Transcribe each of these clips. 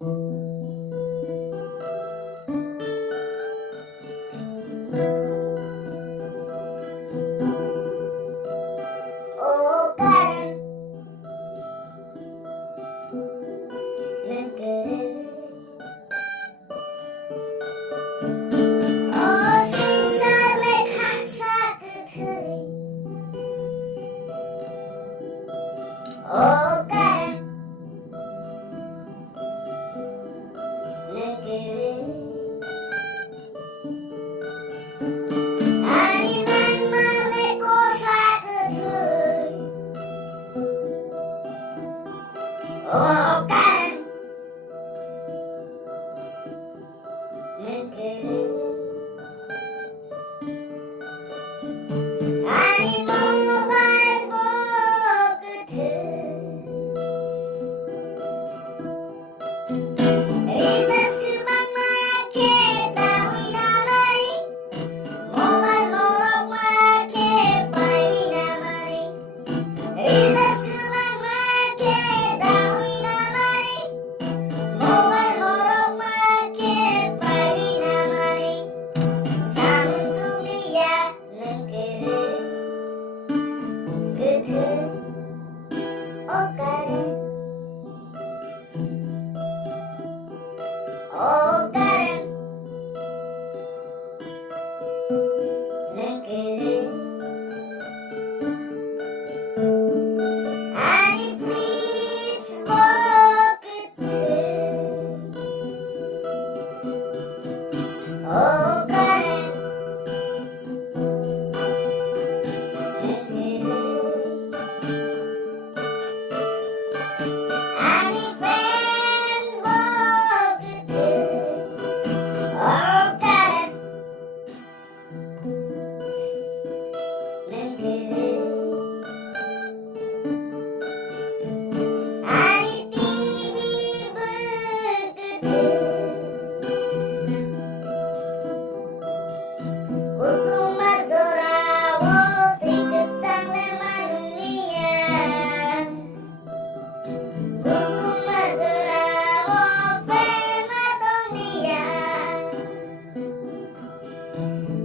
Oh garam negeri, oh sing saleh saketeri, oh garam negeri. Arinan maleko saketeri, oh garam negeri. Ani mobile boketeri, Ritas kembang make tahu namari, mobile borok make pai namari. Ritas kembang make tahu namari, mobile borok make pai namari. Samun sulia negeri gede, oh garam, oh garam negeri. Ani fits boketeri, oh garam negeri. Ani fan boketeri, oh garam negeri. Ani TV beketeri, kutung mazorawo tiket sang leman dunia. Kutung mazorawo pematong dia.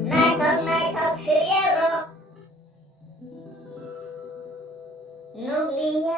Naitok seriero nuklia.